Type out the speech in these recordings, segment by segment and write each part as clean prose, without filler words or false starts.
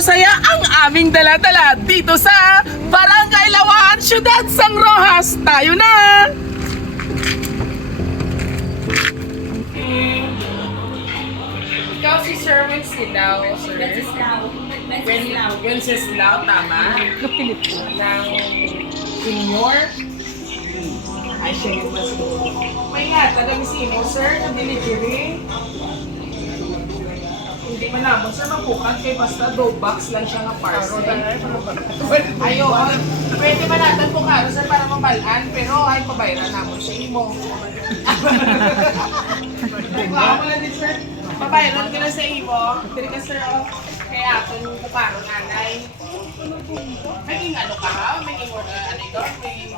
masaya ang aming dala-dala dito sa Barangay Lawan, Ciudad San Rojas. Tayo na! Ikaw si Sir Wenceslao, sir. Wenceslao, tama? Ng senior? Ay, siya yung mas. May nga, taga-misimo, sir, na delivery. Hindi man naman, sir, mapukan kay basta dough box lang siya nga parcel. Ayo, pwede man natin po karo, sir, para mabalaan, pero ay pabayaran naman sa imo. Wow, wala din, sir. Pabayaran ka na sa imo. Dili ka, sir, kaya ako yung kukaro nanay. May ano ka ha? May ano ito? May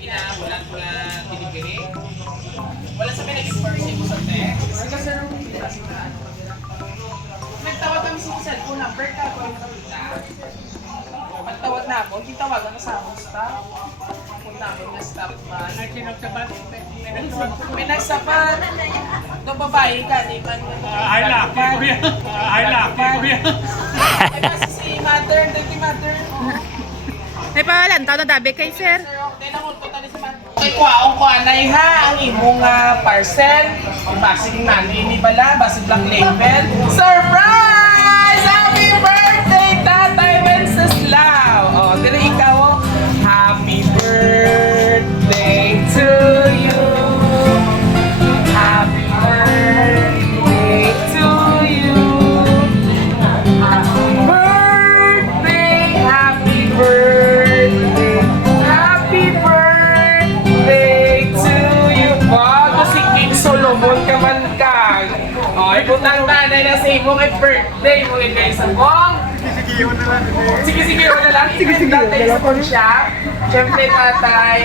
inawalan ko na binibili? Wala sa may nag-expire sa imo sa text? Sige, sir, nagtawag kami sa cellphone number ka, pagtawag na ako, hindi tawagan na sa akong staff. Kung namin na staff ba? Ay, sinagsabat? May nagsabat. Nung babae ka, di ba? Ay, laki ko yan. Ay, laki ko yan. Ay, kasi si mother, dirty mother. May pangalan, tao na dabi kay sir. Kay kwaong ko anay ha, ang imong parcel. Basig nanay ni Bala, basig black label. Surprise! Happy birthday, Tatay Wenceslao! Oh, dire ikaw, oh. Happy birthday to you. Happy birthday to you. Happy birthday, happy birthday. Happy birthday to you. Wow, si King Solomon ka man kag. O, ibutan tanay na sa imong birthday mo ibigay sa mong. Sige, wala lang. Sige, tatay sa kong siya. Siyempre, tatay,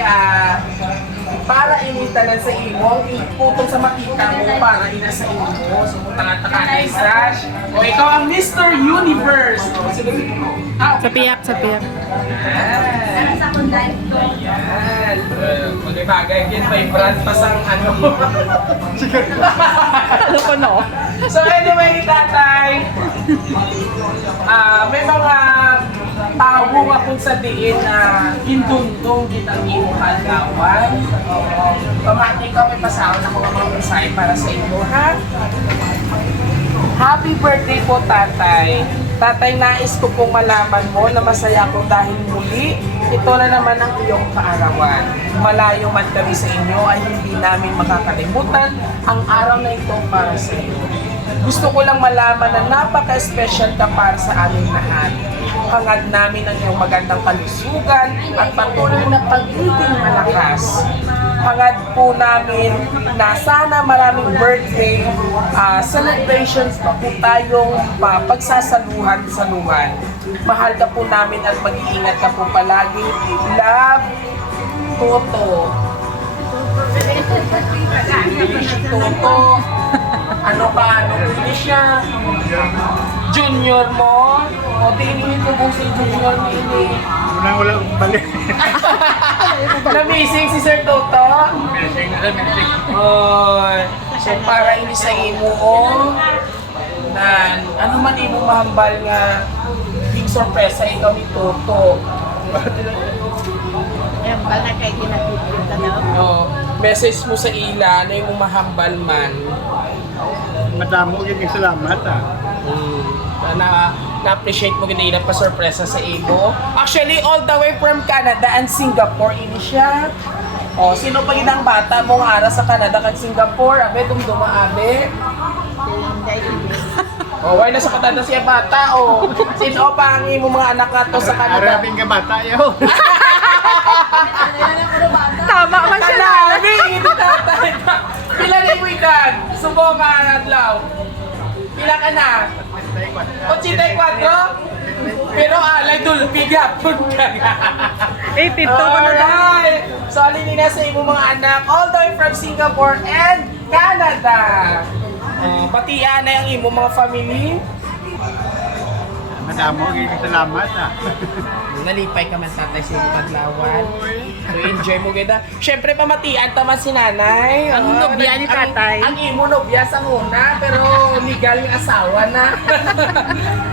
para imitalan sa imo, iputong sa makita mo para ina sa imo. So, tangan-tangan Sash. O, ikaw ang Mr. Universe. O, sige. Sa piyak, sa piyak. Ayan. Ayan. Bagay-bagay. Yan, may brand pa sang ano. Ano ko no? So anyway, tatay, may mga tao nga kung sa diin na hindundong kitang imo halawan. Pamati ka, may pasahon ako ng mga mensahe para sa inyo, ha? Happy birthday po, tatay. Tatay, nais ko pong malaman mo na masaya ako dahil muli, ito na naman ang iyong kaarawan. Malayo man kami sa inyo ay hindi namin makakalimutan ang araw na ito para sa iyo. Gusto ko lang malaman na napaka-special ka para sa aming lahat. Hangad namin ang iyong magandang kalusugan at patuloy na pagiging malakas. Hangad po namin na sana maraming birthday celebrations pa po tayong pagsasaluhan. Mahal ka po namin at mag-iingat ka po palagi. Love, Toto. Toto. Ano pwede siya? Junior mo? O tingin ko kung si Junior Mili. Wala akong balik. Na-missing si Sir Toto? Missing. Oy, so para ini sa imo na ano man imo mahambal nga big sorpresa ikaw ni Toto. Ayan, ba na kay kinakita na? Oh, message mo sa ila na imo mahambal man. Madamo yung salamat Na-appreciate mo ganina pa sorpresa sa imo. Actually, all the way from Canada and Singapore ini siya. Oh, sino pa ang bata mong ara sa Canada kag Singapore? Abe, dumaabe. Oh, why na sa patada siya bata, oh. Sino pa ang imo mga anak nato sa Canada? Arabing ka bata yaw. Tama man siya na. Kanami, hindi tatay. Pila na yung edad? Subo ka, Adlaw. Pila ka na? 84? Pero alay dulpi gapon ka. 82 ko na lang. Alright! So, alin nila sa imo mga anak, all the way from Singapore and Canada. Patian na yung imo mga family. Madamo yung salamat ah. Nalipay ka man tatay sa iyong paglawan. So enjoy mo ganda. Siyempre pamatian tama si nanay. Ang nobya ni tatay. Ang imo nobya sa una pero legal ng asawa na.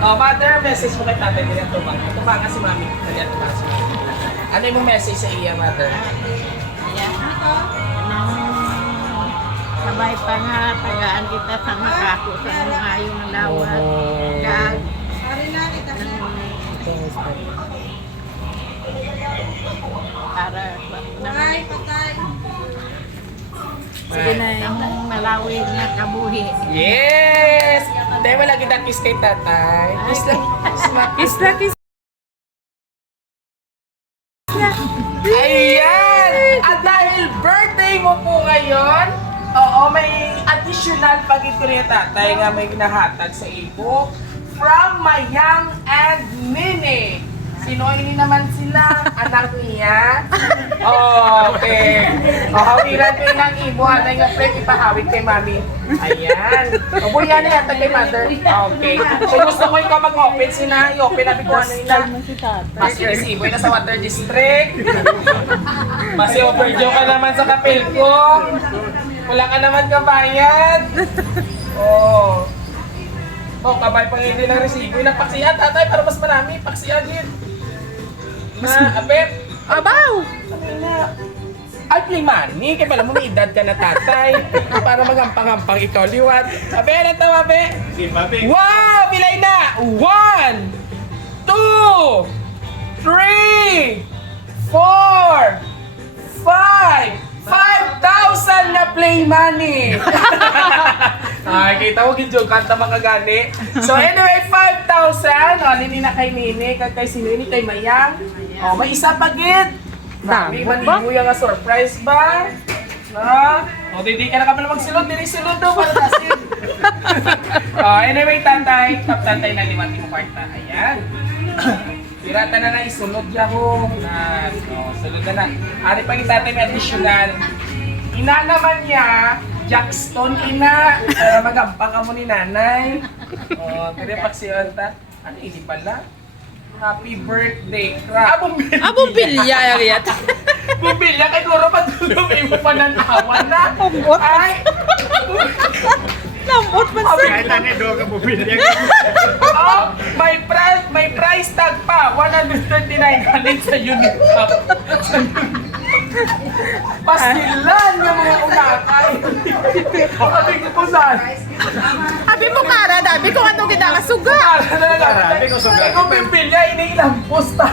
Mother, message mo kay tatay nila tubang. Tubang si mami. Kaya tubang si mami. Ano yung message sa iya, mother? Sabay pa nga, tagaan kita sa makako sa mga ayaw ng lawan. Kag, para Sige na ang malawig nga kabuhi. Yes! Dahil wala kita kiss kay tatay. Kiss lang. Kiss lang. Kiss Ayan! At dahil birthday mo po ngayon, oo, may additional pag-ito ni tatay nga may ginahatag sa ibo from Mayang and Mini. Sino ini naman sila? Anak niya? Okay. Hawiran ko yung ibo. Ano yung friend ipahawid kay mami? Ayan. Buyan na yata kay mother. Okay. So gusto ko ikaw mag-open sina. I-open namin ko ano yun. Mas ibo na sa Water District. Mas i-overdue ka naman sa kapil ko. Wala ka naman kabayad. Oh. Oh, kabay pang hindi ng resibo. Nagpaksiyan, tatay, para mas marami. Paksiyan din. Apep. Abaw! Sabi na. Ay, play money. Kaya pala mo may edad ka na, tatay. Para magampang-gampang ikaw liwat. Abe, ano ito, abe? Si Papi. Wow! Pilay na! 1, 2, 3, 4, 5, 5,000 na play money! Ay, kita mo, gidyo, kanta mga gani. So anyway, 5,000. O, nini na kay Nini, kay si Nini, kay Mayang. O, may isa pa gid. Dami man mo yung surprise ba? Na? O, hindi ka na kami magsilod, silod daw para nasin. Anyway, tatay, top tatay na limati mo kwarta. Ayan. Pirata na na isunod niya ho. Sunod na na. Ari pa yung tatay may additional. Ina naman niya, Jackstone ina. Magampang ka mo ni nanay. Kaya paksiyon ta. Ano hindi pala? Happy birthday, crap. Abong pilya, Ariat. Bumbilya kay Guro pa may mo pa ng tawa na. Ay! Lambot man sir. Kahit ano doon ka bumili. Oh, may price tag pa. 139 galing sa unit cup. Pastilan ng mga unakay. Sabi ko po saan? Abi mo kara, dabi kung anong ginakasuga. Sabi ko sugat. Kung bumbilya, iniilang posta.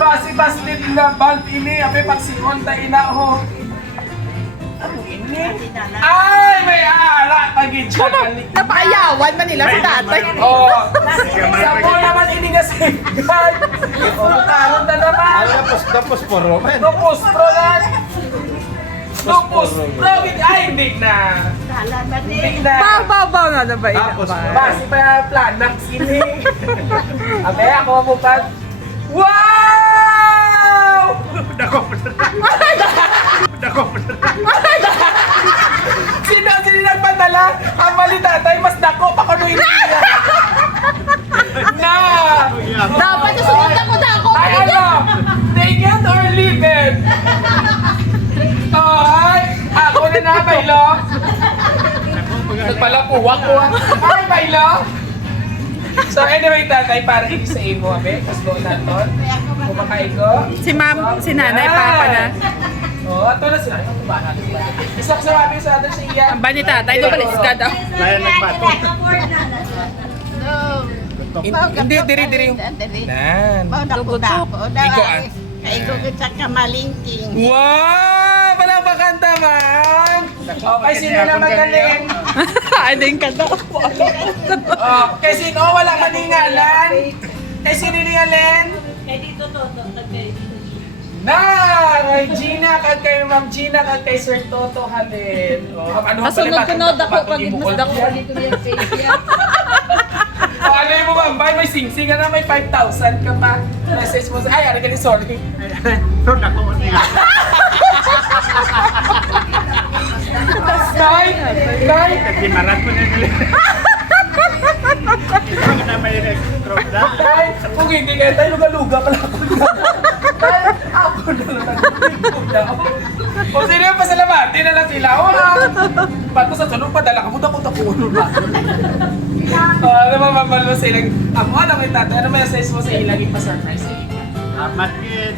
Basi-baslit na bulb ini. Abe pagsingon ta ina ho. Ano ini? Ay, may ara. Pag-idya ka ni. Napaayawan man nila sa tatay. Oh, sa po naman ini nga safeguard. Karon na naman. Tapos poro man. Lupus pro na. Lupus pro. Ay, hindi na. Hindi na. Baw na na ba ina? Tapos, Basi pa planax ini. Abe, ako mabukat. Wow! Dako pa na. Dako pa na. Sino nagpadala? Ang mali tatay, mas dako pa ko nung iniya. Na! Dapat nasunod ako. Ay ano? Take it or leave it? Ay! Ako na na, Baylo. Nagpalapuwak ko. Ay, Baylo. So anyway, tatay, para hindi sa imo, abe. Mas go na to. Kumakain ko. Si ma'am, si nanay, papa na. Oh, ito na sila. Ito ba natin? Isak sa mabi sa atin sa iya. Ang ba ni tatay, lumalis ka daw. Kaya nagbato. Hindi, diri. Nan. Dako. Iguan. Kaigo sa kamalingking. Wow! Walang bakanta, ma'am! Okay, sino na magaling? Ay, din ka daw. Oh, kay sino walang maningalan? Kay sino ningalan? Na! Kay Gina, kag kay Ma'am Gina, kag kay Sir Toto halin. Oh, ano Masunod ko na, dako pag mas dako. Oh, ano mo ma'am? Bay, may sing-sing ka na, may 5,000 ka pa. Message mo sa, ay, ano ka ni, sorry. So dako nila. Nay! Gimarat mo na nila. Ikaw na may electrode na. Dahil kung hindi kayo tayo, luga-luga pala ako. Dahil ako na lang. O sino yung pasalamati na lang sila. O ha. Ba't ko sa sunod padala ka mo dako-dako ba? Ano mo mamalo sa ilang... Ako alam mo tatay, ano may assess mo sa ilang ipa-surprise sa ilang? Amat kid.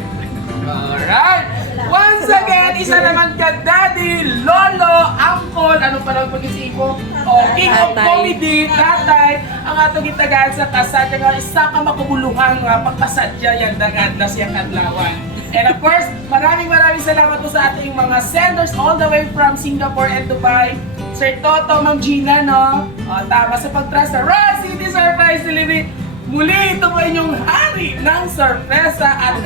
Alright! Once again, isa naman ka daddy, lolo, uncle, ano pa lang pag-isip ko? O, king of Tatay. comedy, tatay, ang atong gitagaan sa kasadya nga, isa ka makubuluhan nga, pagkasadya yan, dangadlas yung kadlawan. And of course, maraming salamat po sa ating mga senders all the way from Singapore and Dubai. Sir Toto, Ma'am Gina, no? O, tama sa pag-trust sa Raw City Surprise Delivery. Muli, ito po inyong hari ng sorpresa at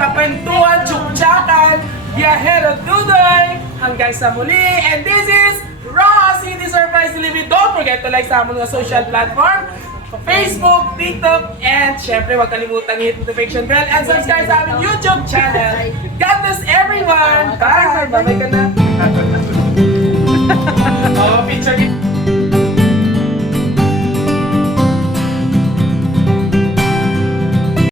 kakwentuhan, tsuktsakan, biyahero Dudoy. Hanggang sa muli, and this is Raw City Surprise Delivery. Don't forget to like sa among mga social platform, Facebook, TikTok, and syempre huwag kalimutang hit notification bell and subscribe sa aming YouTube channel. God bless everyone! Bye! Bye-bye ka